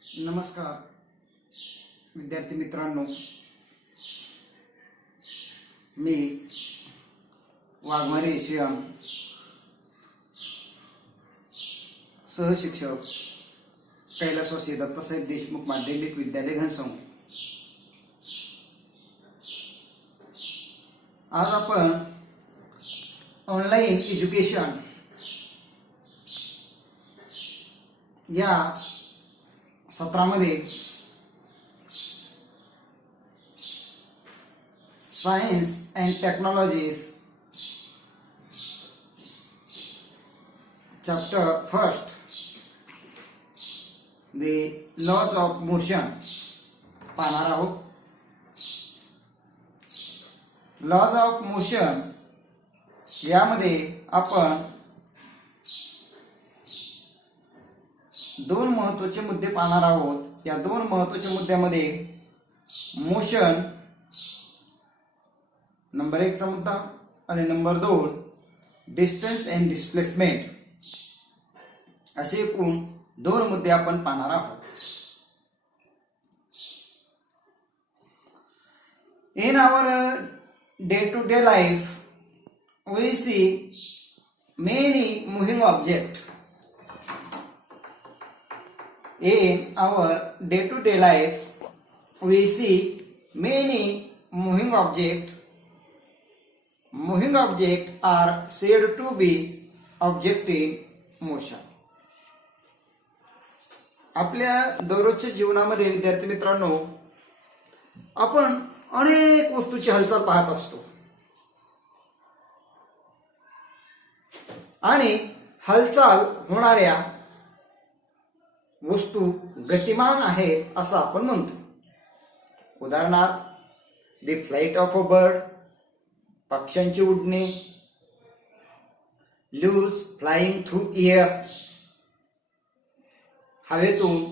नमस्कार विद्यार्थी मित्रांनो, मी वाघमारे एशियन सहशिक्षक कैलासवासी दत्तासाहेब देशमुख माध्यमिक विद्यालय घनसावंगी. आज आपण ऑनलाईन एज्युकेशन या सत्रामध्ये science and technologies chapter first the laws of motion पाहणार आहोत. लॉज ऑफ मोशन यामध्ये आपण दोन महत्त्वाचे मुद्दे पाहणार आहोत. या दोन महत्त्वाच्या मुद्द्यामध्ये मोशन नंबर 1 चा मुद्दा आणि नंबर 2 डिस्टन्स अँड डिस्प्लेसमेंट असे एकूण दोन मुद्दे आपण पाहणार आहोत. In our day to day life we see many moving objects. In our day-to-day life, we see many moving objects. Moving objects are said to be objects in motion. आपल्या दररोजच्या जीवनामध्ये विद्यार्थी मित्रांनो, आपण अनेक वस्तूची हालचाल पाहत असतो आणि हालचाल होणाऱ्या वस्तू गतिमान आहेत असं आपण म्हणतो. उदाहरणार्थ the flight of a bird, पक्ष्यांची उडणे, लूज फ्लाइंग थ्रू एअर, हवेतून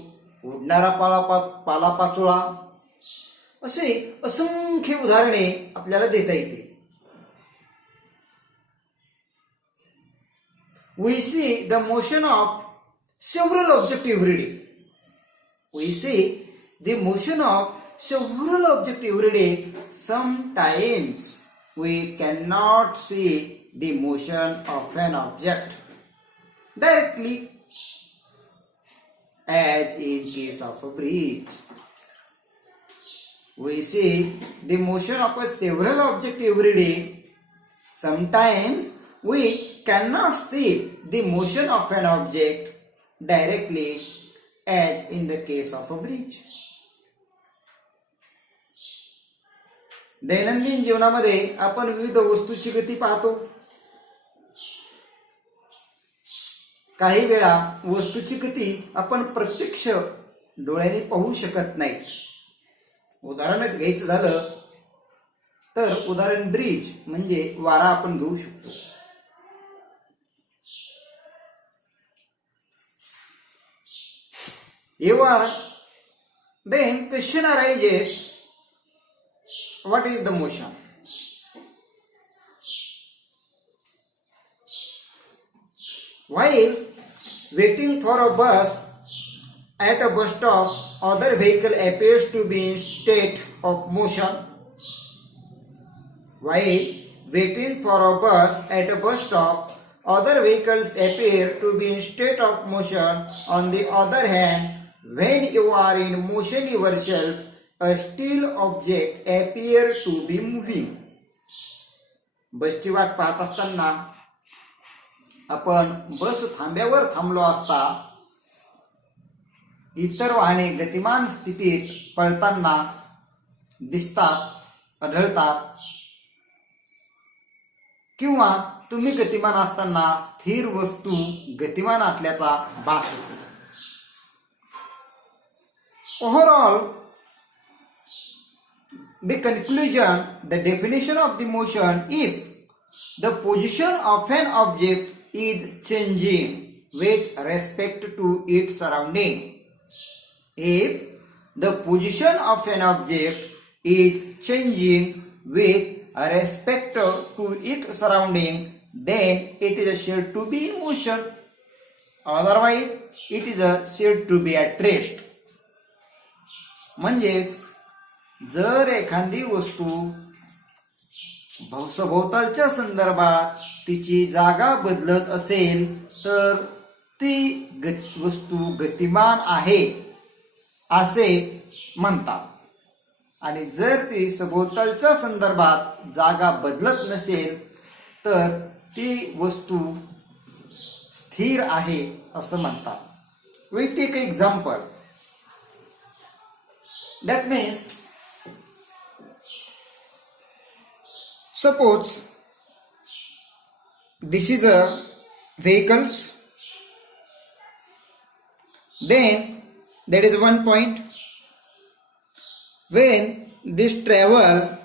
उडणारा पालापाचोळा, असे असंख्य उदाहरणे आपल्याला देता येतील. We see the motion of several objects every day. We see the motion of several objects every day. Sometimes we cannot see the motion of an object directly, as in case of a bridge. We see the motion of several objects every day. Sometimes we cannot see the motion of an object directly, as in the case of a bridge. दैनंदिन जीवनामध्ये आपण विविध वस्तूंची गती पाहतो. काही वेळा वस्तूची गती आपण प्रत्यक्ष डोळ्याने पाहू शकत नाही. उदाहरण घ्यायचं झालं तर उदाहरण ब्रिज म्हणजे वारा आपण घेऊ शकतो. Then question arises, what is the motion? While waiting for a bus at a bus stop, other vehicle appears to be in state of motion. While waiting for a bus at a bus stop, other vehicles appear to be in state of motion. On the other hand, when you are in motion yourself, a still object appear to be moving. बसची वाट पाहत असताना आपण बस थांब्यावर थांबलो असता इतर वाहने गतिमान स्थितीत पळताना दिसतात, आढळतात, किंवा तुम्ही गतिमान असताना स्थिर वस्तू गतिमान असल्याचा भास होतो. Overall, the conclusion, the definition of the motion, if the position of an object is changing with respect to its surrounding. If the position of an object is changing with respect to its surrounding, then it is said to be in motion. Otherwise, it is said to be at rest. म्हणजेच जर एखादी वस्तू सभोवतालच्या संदर्भात तिची जागा बदलत असेल तर ती वस्तू गतिमान आहे असे म्हणतात, आणि जर ती सभोवतालच्या संदर्भात जागा बदलत नसेल तर ती वस्तू स्थिर आहे असं म्हणतात. We take an example. That means, suppose this is a vehicles, then there is one point when this travel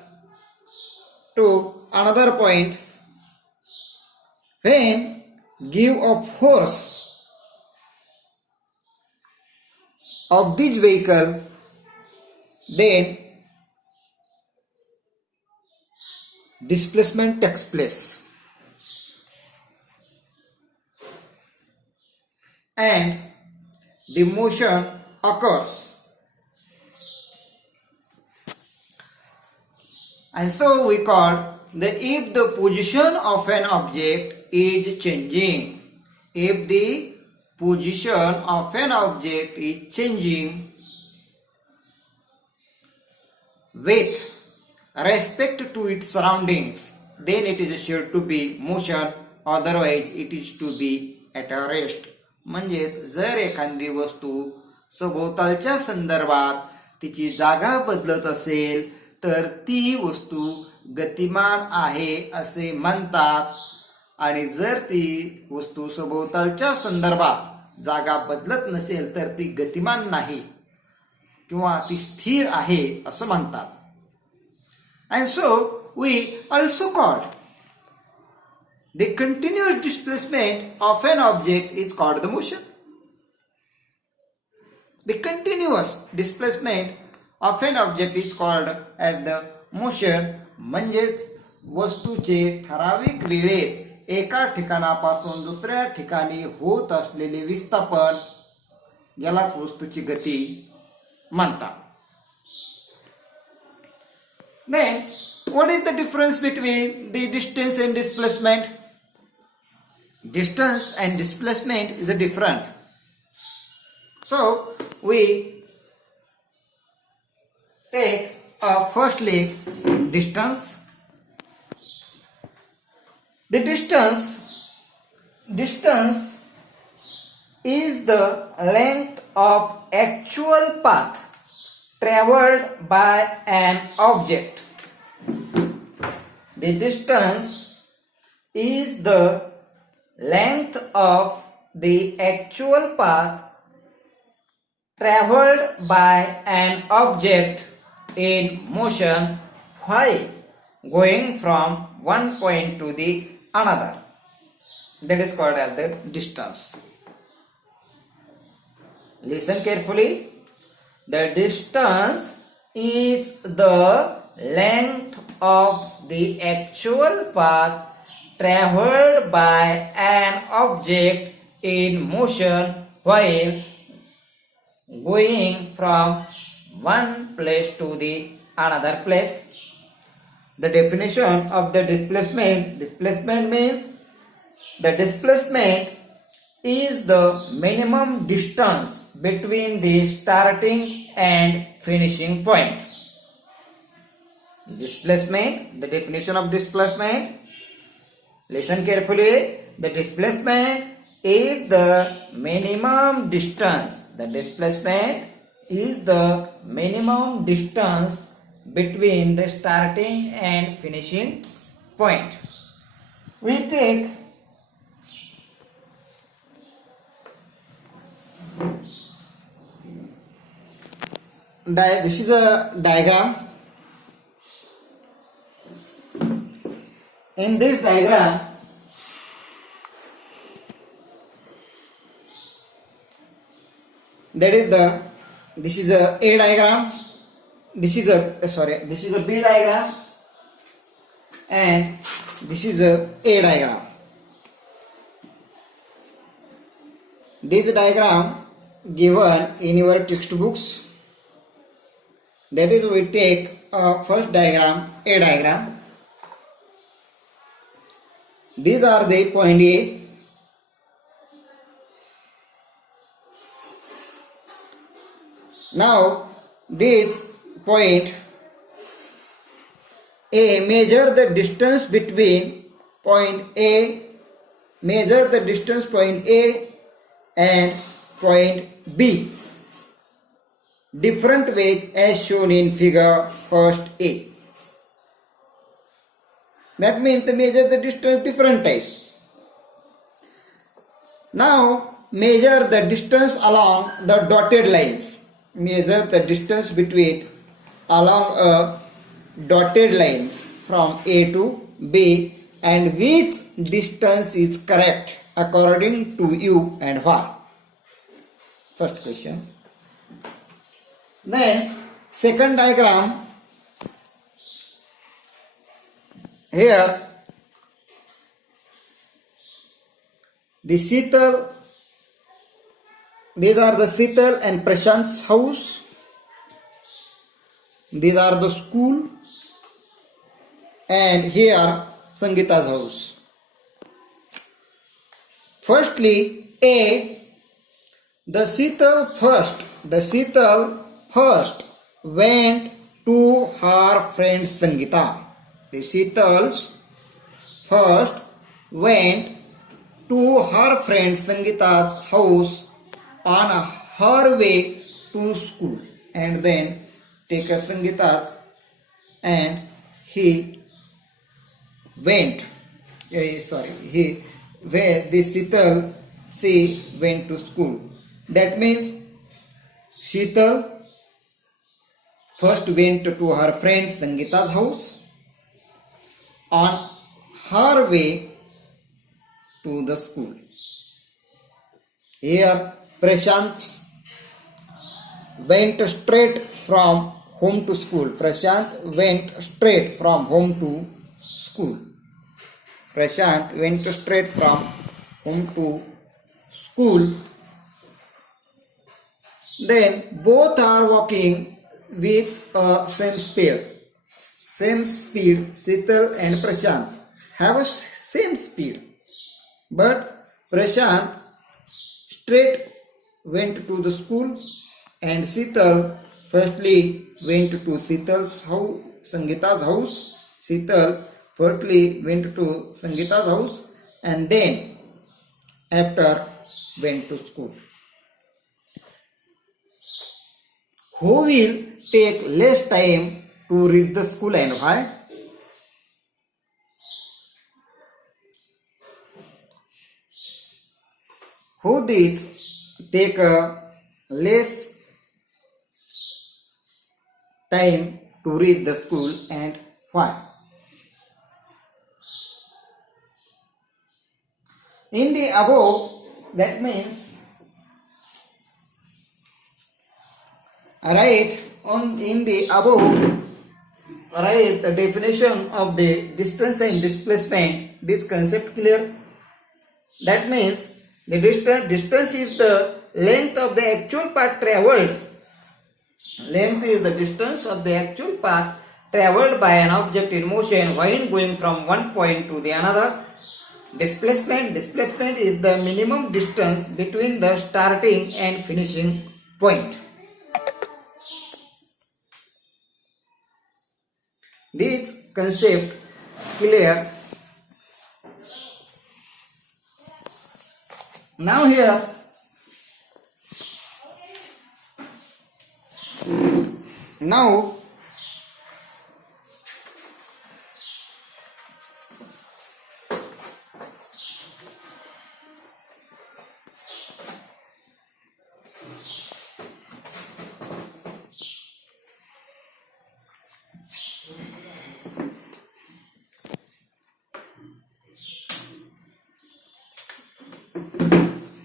to another point, when give a force of this vehicle, then displacement takes place, and the motion occurs. And so we call the if the position of an object is changing. If the position of an object is changing with respect to its surroundings, then it is assured to be motion, otherwise it is to be at a rest. म्हणजेच जर एखादी वस्तू सभोवतालच्या संदर्भात तिची जागा बदलत असेल तर ती वस्तू गतिमान आहे असे म्हणतात, आणि जर ती वस्तू सभोवतालच्या संदर्भात जागा बदलत नसेल तर ती गतिमान नाही किंवा ती स्थिर आहे असं म्हणतात. And so we also call the continuous displacement of an object is called the motion. The continuous displacement of an object is called as the motion. म्हणजेच वस्तूचे ठराविक वेळेत एका ठिकाणापासून दुसऱ्या ठिकाणी होत असलेले विस्थापन यालाच वस्तूची गती म्हणतात. Then what is the difference between the distance and displacement? Distance and displacement is a different. So we take firstly distance. The distance is the length of actual path traveled by an object. The distance is the length of the actual path traveled by an object in motion while going from one point to the another. That is called as the distance. Listen carefully. The distance is the length of the actual path traveled by an object in motion while going from one place to the another place. The definition of the displacement means the displacement is the minimum distance between the starting and finishing point. Displacement, the definition of displacement, listen carefully. The displacement is the minimum distance. The displacement is the minimum distance between the starting and finishing point. We take this is a diagram. In this diagram, this is a A diagram, this is a B diagram, and this is a diagram. This diagram given in your textbooks, That is, we take first diagram, A diagram. These are the point A. Now this point A, measure the distance between point A, measure the distance point A and point B. Different ways as shown in figure first A. That means to measure the distance different types. Now measure the distance along the dotted lines. Measure the distance between along a dotted lines from A to B, and which distance is correct according to you and why. First question. Then second diagram. Here the Sital, these are the Sital and Prashant's house. These are the school, and here Sangeeta's house. Firstly, A, the Sital first went to her friend Sangeeta. The Sitals first went to her friend Sangeeta's house on her way to school, and then take a Sangeeta's, and he went. The Sital, she went to school. That means Sital first went to her friend Sangeeta's house on her way to the school. Here Prashant went straight from home to school. Prashant went straight from home to school. Prashant went straight from home to school. Then both are walking with same speed. Same speed, Sital and Prashant have a same speed. But Prashant straight went to the school, and Sital firstly went to Sital's house, Sangeeta's house. Sital firstly went to Sangeeta's house, and then after went to school. Who will take less time to reach the school and why? Who these take a less time to reach the school and why? In the above, that means write the definition of the distance and displacement. This concept clear? That means the distance is the length of the actual path traveled. Length is the distance of the actual path traveled by an object in motion while going from one point to the another. Displacement is the minimum distance between the starting and finishing point. This concept clear? Now here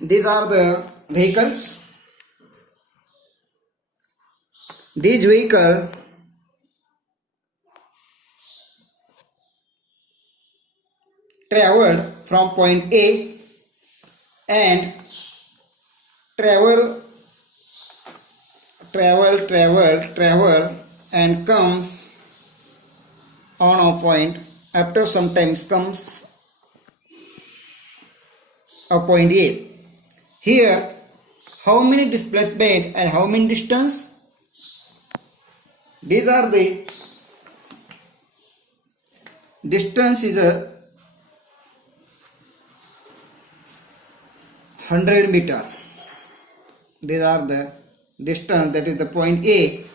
these are the vehicles. These vehicle traveled from point A and travel and comes on a point. After some time comes a point A. Here, how many displacement and how many distance? These are the distance is a 100 meter. These are the distance, that is the point A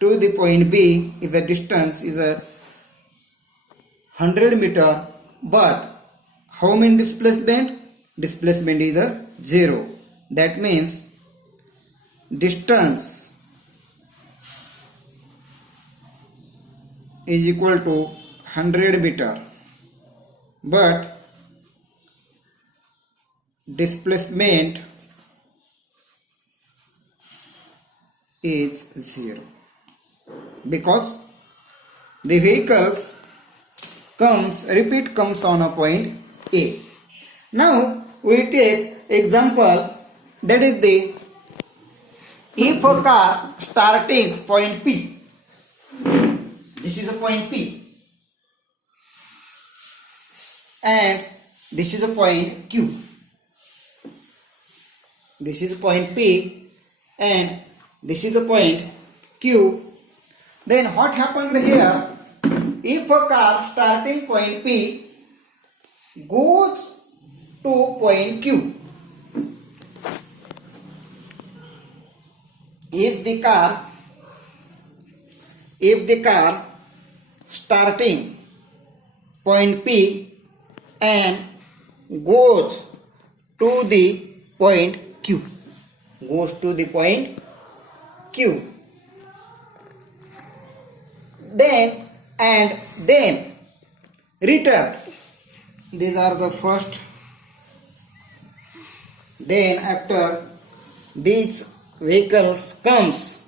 to the point B. If the distance is a 100 meter, but how many displacement? Displacement is a 0. That means distance is equal to 100 meter, but displacement is 0 because the vehicles comes on a point A. Now we take example, that is the if a car starting point P, this is a point P, and this is a point Q. This is point P and this is a point Q. Then what happened here? If a car starting point P goes to point Q, if the car starting point P and goes to the point Q, then return. These are the first. Then after these vehicles comes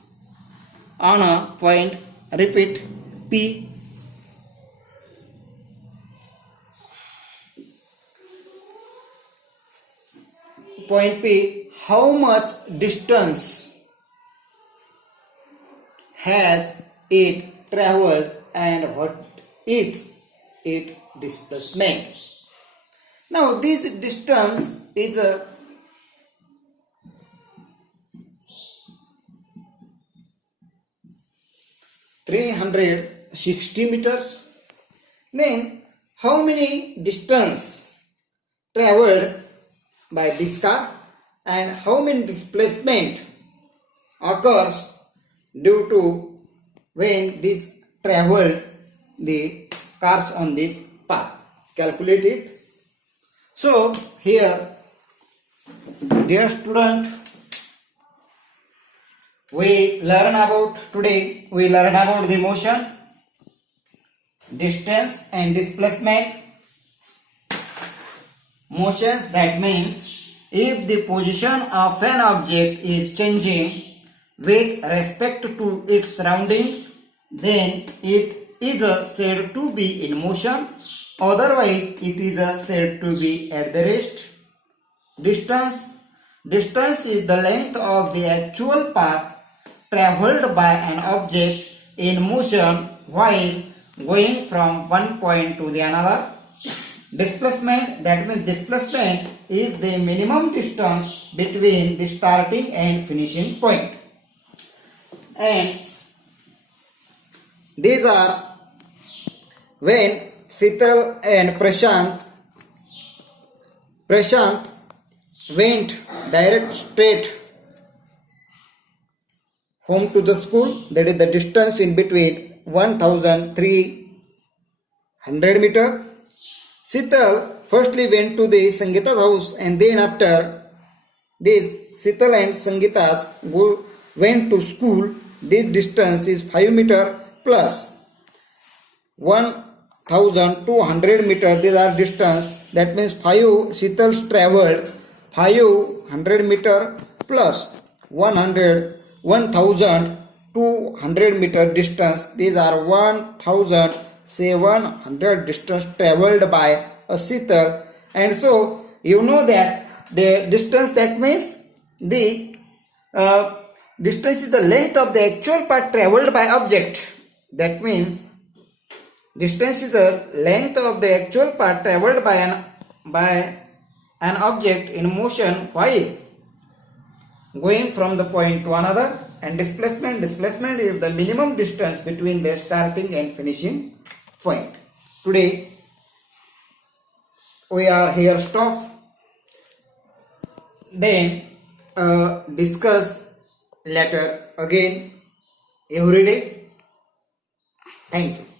on a point, repeat, P. Point P, how much distance has it traveled and what is its displacement? Now this distance is a 360 meters. Then how many distance traveled by this car and how many displacement occurs due to when this traveled the cars on this path? Calculate it. So here, dear student, we learn about the motion, distance and displacement. Motion, that means if the position of an object is changing with respect to its surroundings, then it is said to be in motion, otherwise it is said to be at the rest. Distance is the length of the actual path traveled by an object in motion while going from one point to the another. Displacement, that means displacement is the minimum distance between the starting and finishing point. And these are when Sital and Prashant went direct straight home to the school, that is the distance in between 1300 meter. Sital firstly went to the Sangita's house, and then after this Sital and Sangitas went to school. This distance is 5 meter plus 1200 meter. These are distance, that means 5 Sitals traveled 500 meter plus 1200 meter distance. These are 1700 distance traveled by a Sital. And so you know that the distance, that means the Distance is the length of the actual path traveled by object. That means distance is the length of the actual path traveled by an object in motion while going from the point to another. And displacement is the minimum distance between the starting and finishing point. Today we are here stop. Then discuss later again every day. Thank you.